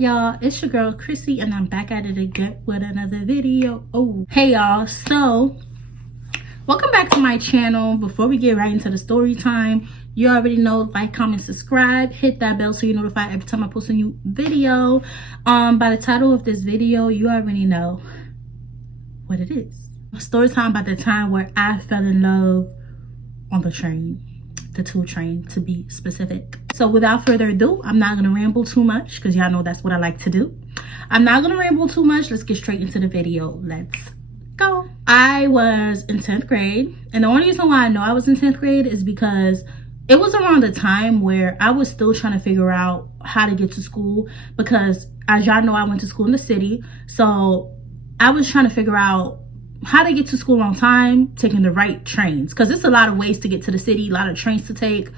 y'all, it's your girl Chrissy, and I'm back at it again with another video. Oh, hey y'all, so welcome back to my channel. Before we get right into the story time, you already know, like, comment, subscribe, hit that bell so you're notified every time I post a new video. By the title of this video, you already know what it is. Story time about the time where I fell in love on the train, the 2 train to be specific. So without further ado, I'm not gonna ramble too much because y'all know that's what I like to do. I'm not gonna ramble too much. Let's get straight into the video. Let's go. I was in 10th grade, and the only reason why I know I was in 10th grade is because it was around the time where I was still trying to figure out how to get to school, because as y'all know, I went to school in the city. So I was trying to figure out how to get to school on time, taking the right trains, because there's a lot of ways to get to the city, a lot of trains to take,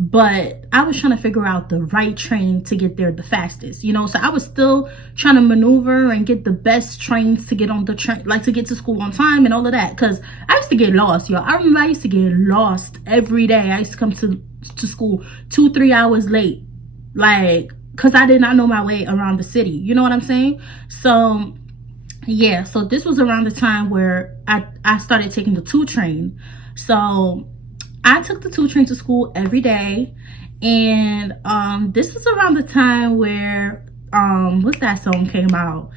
but I was trying to figure out the right train to get there the fastest, you know. So I was still trying to maneuver and get the best trains to get on the train, like to get to school on time and all of that, because I used to get lost, y'all. I remember I used to get lost every day. I used to come to school 2-3 hours late, like, because I did not know my way around the city, you know what I'm saying? So yeah, so this was around the time where I started taking the 2 train. So I took the 2 train to school every day. And this was around the time where what's that song came out?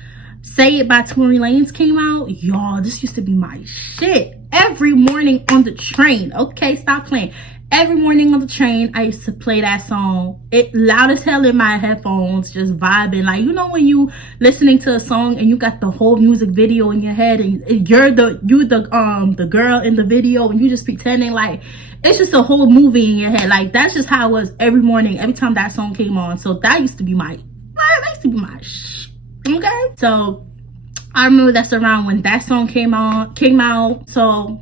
Say It by Tory Lanez came out. Y'all, this used to be my shit every morning on the train. Okay, stop playing. Every morning on the train, I used to play that song. It loud as hell in my headphones, just vibing. Like, you know when you listening to a song and you got the whole music video in your head, and you're the girl in the video, and you just pretending like it's just a whole movie in your head. Like, that's just how it was every morning, every time that song came on. So that used to be my okay. So I remember that's around when that song came out. So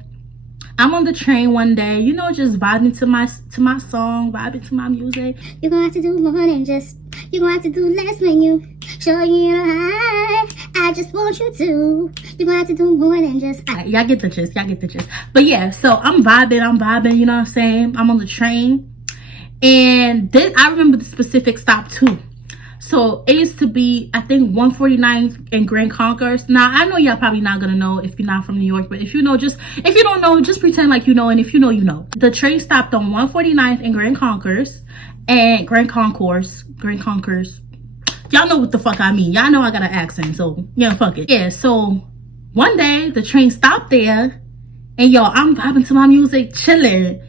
I'm on the train one day, you know, just vibing to my song, vibing to my music. You're gonna have to do more than just, you're gonna have to do less when you show you know I just want you to. You're gonna have to do more than just. Y'all get the gist, But yeah, so I'm vibing, you know what I'm saying? I'm on the train. And then I remember the specific stop too. So it used to be, I think, 149th and Grand Concourse. Now, I know y'all probably not gonna know if you're not from New York, but if you know, if you don't know, just pretend like you know, and if you know, you know. The train stopped on 149th and Grand Concourse. Y'all know what the fuck I mean. Y'all know I got an accent, so yeah, fuck it. Yeah, so one day the train stopped there, and y'all, I'm vibing to my music, chilling.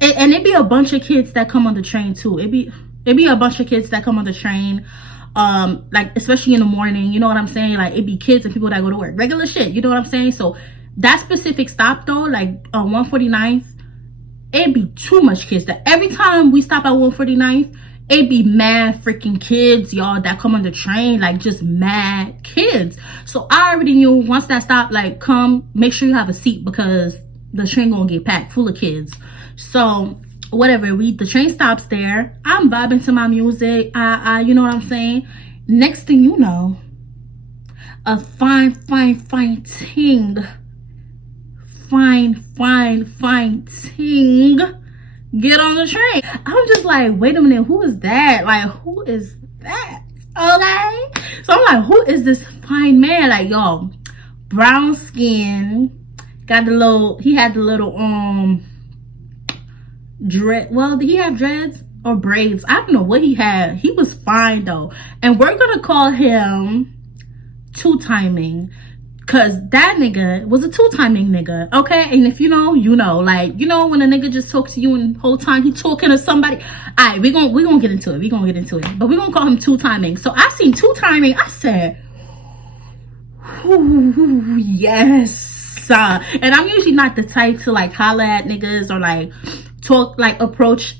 And it be a bunch of kids that come on the train too. It be a bunch of kids that come on the train, like, especially in the morning, you know what I'm saying? Like, it be kids and people that go to work, regular shit, you know what I'm saying? So that specific stop though, like 149th, it be too much kids. That every time we stop at 149th, it be mad freaking kids, y'all, that come on the train, like just mad kids. So I already knew once that stop, like, come, make sure you have a seat because the train gonna get packed full of kids. So whatever, the train stops there. I'm vibing to my music. You know what I'm saying? Next thing you know, a fine ting get on the train. I'm just like, wait a minute, who is that? Like, who is that? Okay, so I'm like, who is this fine man? Like, y'all, brown skin, got the little, he had the little dread. Well, did he have dreads or braids? I don't know what he had. He was fine though, and we're gonna call him two-timing, because that nigga was a two-timing nigga, okay? And if you know, you know. Like, you know when a nigga just talks to you and the whole time he talking to somebody. All right, we're gonna get into it, but we're gonna call him two-timing. So I seen two-timing, I said, ooh, yes. And I'm usually not the type to like holler at niggas or like talk, like approach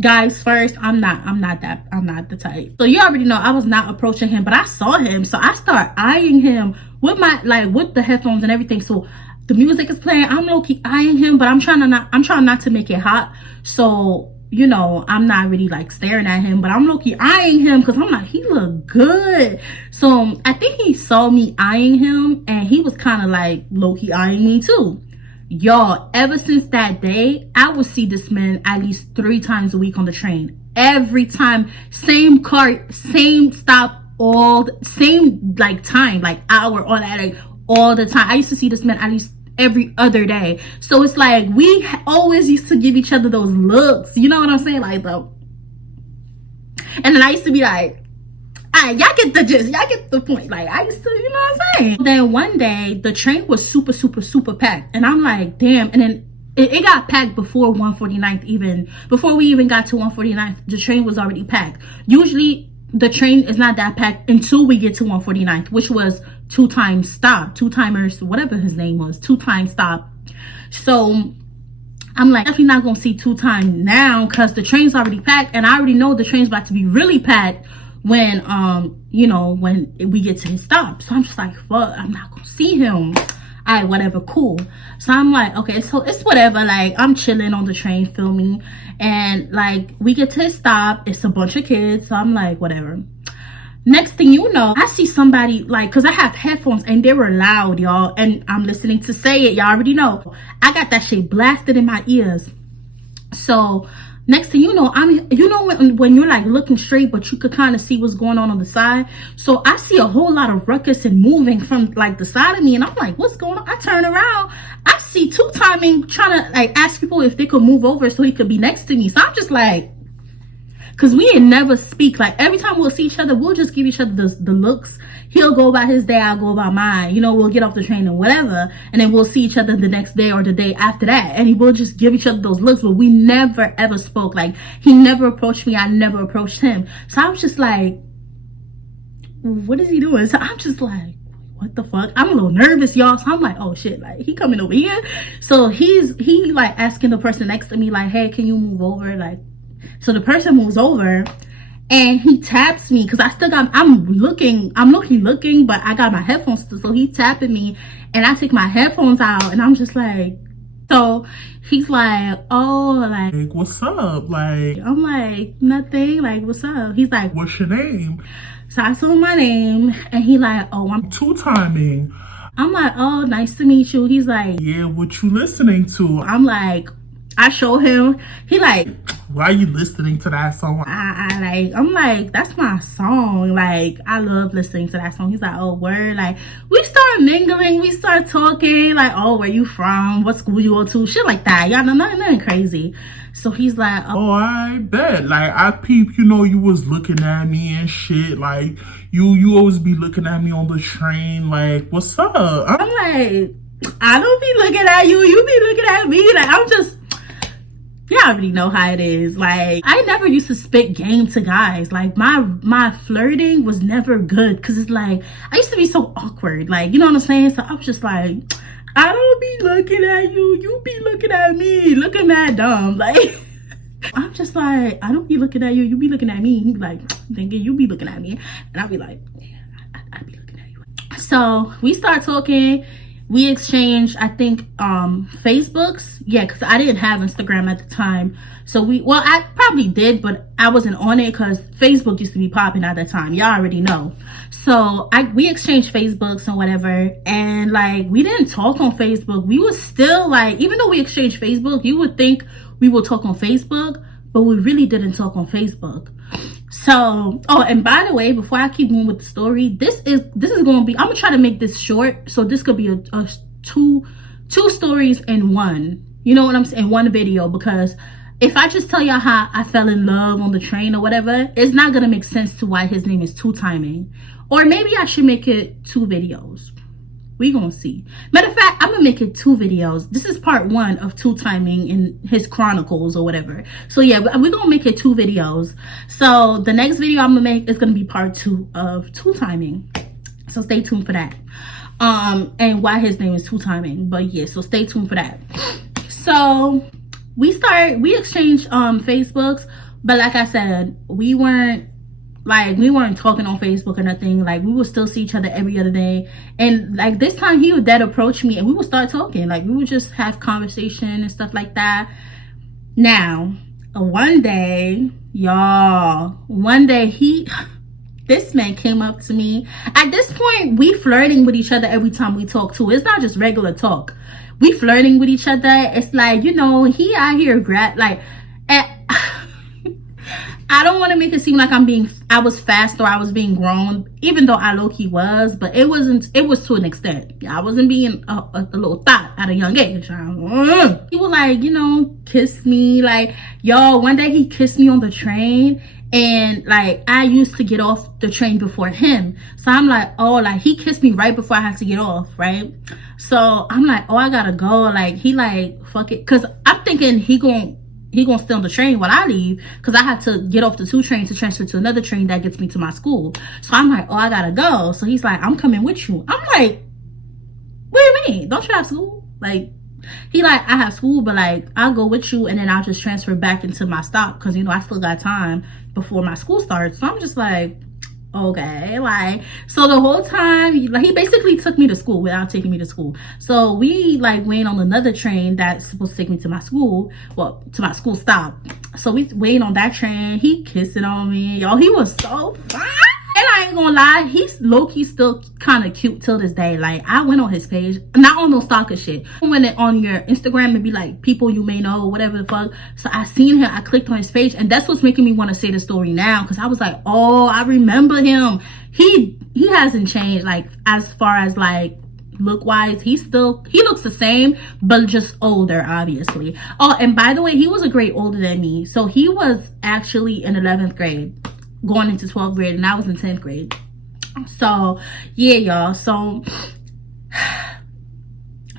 guys first. I'm not the type. So you already know I was not approaching him, but I saw him, so I start eyeing him with my, like, with the headphones and everything. So the music is playing, I'm low-key eyeing him, but I'm trying not to make it hot. So, you know, I'm not really like staring at him, but I'm low-key eyeing him because I'm like, he look good. So I think he saw me eyeing him, and he was kind of like low-key eyeing me too. Y'all, ever since that day, I would see this man at least 3 times a week on the train. Every time, same cart, same stop, same like time, like hour, all that, like all the time. I used to see this man at least every other day. So it's like we always used to give each other those looks. You know what I'm saying? Like though. And then I used to be like, alright, y'all get the gist, y'all get the point. Like I used to, you know what I'm saying? Then one day the train was super, super, super packed. And I'm like, damn. And then it got packed before 149th even. Before we even got to 149th, the train was already packed. Usually the train is not that packed until we get to 149th, which was 2 times stop, 2-timers, whatever his name was, 2 times stop. So I'm like, definitely not gonna see 2 times now because the train's already packed, and I already know the train's about to be really packed when you know, when we get to his stop. So I'm just like, fuck, I'm not gonna see him. Alright, whatever, cool. So I'm like, okay, so it's whatever. Like I'm chilling on the train filming, and like we get to his stop, it's a bunch of kids, so I'm like, whatever. Next thing you know, I see somebody, like, because I have headphones and they were loud, y'all, and I'm listening to Say It. Y'all already know I got that shit blasted in my ears. So next thing you know, you know when you're like looking straight but you could kind of see what's going on the side. So I see a whole lot of ruckus and moving from like the side of me, and I'm like, what's going on? I turn around, I see Two-Timing trying to like ask people if they could move over so he could be next to me. So I'm just like, because we ain't never speak. Like every time we'll see each other, we'll just give each other the looks. He'll go about his day, I'll go about mine. You know, we'll get off the train and whatever, and then we'll see each other the next day or the day after that, and we'll just give each other those looks. But we never ever spoke. Like he never approached me, I never approached him. So I was just like, what is he doing? So I'm just like, what the fuck? I'm a little nervous, y'all. So I'm like, oh shit, like he coming over here. So he like asking the person next to me like, hey, can you move over? Like, so the person moves over and he taps me because I still got, I'm looking, but I got my headphones still. So he tapping me and I take my headphones out and I'm just like, so he's like, oh, like what's up? Like, I'm like, nothing, like what's up? He's like, what's your name? So I told him my name and he like, oh, I'm Two-timing. I'm like, oh, nice to meet you. He's like, yeah, what you listening to? I'm like, I show him. He like, why are you listening to that song? I'm like, that's my song. Like, I love listening to that song. He's like, oh, word. Like, we start mingling. We start talking. Like, oh, where you from? What school you go to? Shit like that. Y'all know, nothing crazy. So he's like, oh, I bet. Like, I peep, you know, you was looking at me and shit. Like, you always be looking at me on the train. Like, what's up? I'm like, I don't be looking at you. You be looking at me. Like, I'm just... Y'all already know how it is. Like, I never used to spit game to guys. Like, my flirting was never good because it's like, I used to be so awkward. Like, you know what I'm saying? So I was just like, I don't be looking at you. You be looking at me. Looking mad dumb. Like, I'm just like, I don't be looking at you. You be looking at me. He be like, thinking you be looking at me. And I'll be like, yeah, I be looking at you. So we start talking. We exchanged, I think, Facebooks. Yeah, because I didn't have Instagram at the time. So well, I probably did, but I wasn't on it because Facebook used to be popping at that time. Y'all already know. So we exchanged Facebooks and whatever. And like, we didn't talk on Facebook. We were still like, even though we exchanged Facebook, you would think we would talk on Facebook, but we really didn't talk on Facebook. So, oh, and by the way, before I keep going with the story, this is going to be, I'm gonna try to make this short, so this could be a two stories in one, you know what I'm saying, one video, because if I just tell y'all how I fell in love on the train or whatever, it's not gonna make sense to why his name is Two-Timing. Or maybe I should make it 2 videos. We gonna see. Matter of fact, I'm gonna make it 2 videos. This is part 1 of Two-Timing in his chronicles or whatever. So yeah, we're gonna make it 2 videos. So the next video I'm gonna make is gonna be part 2 of Two-Timing. So stay tuned for that. And why his name is Two-Timing. But yeah, so stay tuned for that. So we exchanged Facebooks, but like I said, we weren't talking on Facebook or nothing. Like, we would still see each other every other day. And like, this time he would dead approach me and we would start talking. Like, we would just have conversation and stuff like that. Now, one day he This man came up to me. At this point, we flirting with each other every time we talk too. It's not just regular talk. We flirting with each other. It's like, you know, he out here I don't want to make it seem like I was fast or I was being grown, even though I low-key was, but it was to an extent. I wasn't being a little thought at a young age. He would, like, you know, kiss me. Like, yo, one day he kissed me on the train, and like I used to get off the train before him. So I'm like, oh, like he kissed me right before I had to get off, right? So I'm like, oh, I gotta go. Like, he like, fuck it. Cause I'm thinking he gonna stay on the train while I leave, because I had to get off the 2 trains to transfer to another train that gets me to my school. So I'm like, oh, I gotta go. So he's like, I'm coming with you. I'm like, what do you mean? Don't you have school? Like, he like, I have school, but like I'll go with you and then I'll just transfer back into my stop, because you know I still got time before my school starts. So I'm just like, okay. Like, so the whole time, like, he basically took me to school without taking me to school. So we like waiting on another train that's supposed to take me to my school, well, to my school stop. So we waiting on that train. He kissing on me, y'all. He was so fine. And I ain't gonna lie, he's low-key still kind of cute till this day. Like, I went on his page, not on no stalker shit. When it on your Instagram, it'd be like people you may know, whatever the fuck. So I seen him, I clicked on his page, and that's what's making me want to say the story now, because I was like, oh, I remember him. He hasn't changed, like, as far as like look wise. He looks the same, but just older, obviously. Oh, and by the way, he was a grade older than me. So he was actually in 11th grade. Going into 12th grade, and I was in 10th grade. So yeah, y'all. So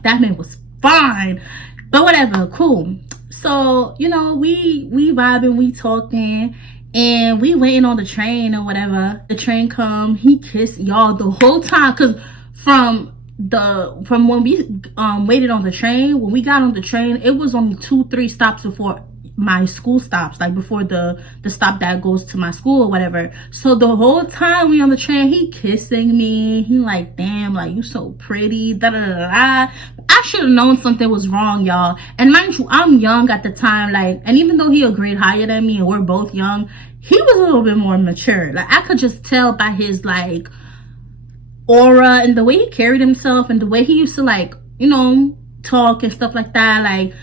that man was fine, but whatever, cool. So, you know, we vibing, we talking, and we waiting on the train or whatever. The train come, he kissed, y'all, the whole time, because from when we waited on the train, when we got on the train, it was only 2-3 stops before my school stops, like before the stop that goes to my school or whatever. So the whole time we on the train, he kissing me. He like, damn, like, you so pretty, da da da da. I should have known something was wrong, y'all. And mind you, I'm young at the time, like, and even though he a grade higher than me and we're both young, he was a little bit more mature. Like, I could just tell by his like aura and the way he carried himself and the way he used to, like, you know, talk and stuff like that. Like,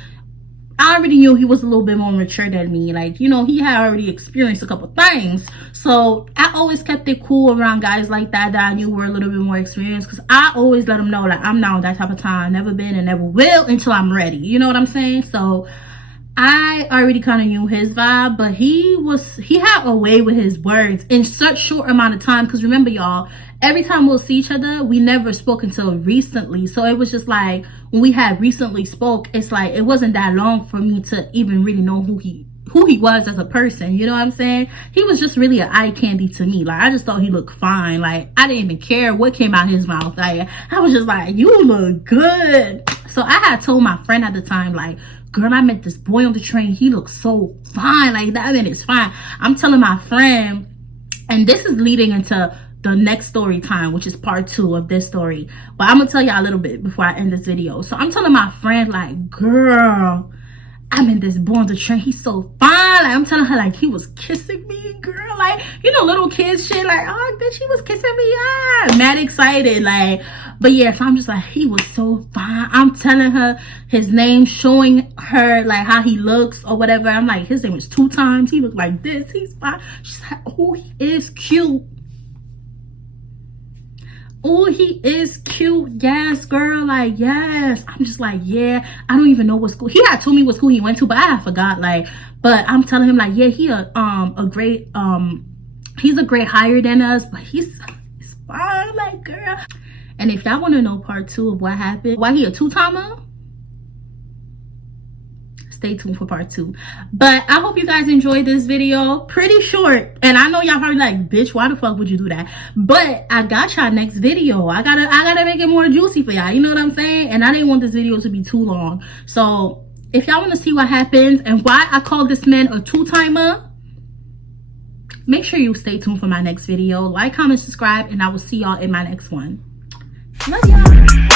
I already knew he was a little bit more mature than me. Like, you know, he had already experienced a couple things. So I always kept it cool around guys like that I knew were a little bit more experienced, because I always let them know, like, I'm not on that type of time. Never been and never will until I'm ready. You know what I'm saying? So I already kind of knew his vibe, but he had a way with his words in such short amount of time. Because remember, y'all, every time we'll see each other, we never spoke until recently. So it was just like, when we had recently spoke, it's like it wasn't that long for me to even really know who he was as a person. You know what I'm saying? He was just really an eye candy to me. Like, I just thought he looked fine. Like, I didn't even care what came out his mouth. Like, I was just like, you look good. So I had told my friend at the time, like, girl, I met this boy on the train. He looks so fine. Like, that man is fine. I'm telling my friend, and this is leading into the next story time, which is part 2 of this story. But I'm gonna tell y'all a little bit before I end this video. So I'm telling my friend, like, girl, I'm in this boy on the train. He's so fine. Like, I'm telling her, like, he was kissing me, girl. Like, you know, little kids shit. Like, oh, bitch, he was kissing me. Ah, mad excited. Like, but yeah, so I'm just like, he was so fine. I'm telling her his name, showing her like how he looks or whatever. I'm like, his name is 2 times. He looked like this. He's fine. She's like, oh, he is cute. Oh, he is cute. Yes, girl. Like, yes. I'm just like, yeah. I don't even know what school. He had told me what school he went to, but I forgot. Like, but I'm telling him, like, yeah, he's a grade higher than us, but he's fine. Like, girl. And if y'all want to know part 2 of what happened, why he a 2-timer, stay tuned for part 2. But I hope you guys enjoyed this video. Pretty short, and I know y'all probably like, bitch, why the fuck would you do that? But I got y'all next video. I gotta make it more juicy for y'all, you know what I'm saying? And I didn't want this video to be too long. So if y'all want to see what happens and why I call this man a 2-timer, make sure you stay tuned for my next video. Like, comment, subscribe, and I will see y'all in my next one. Love y'all.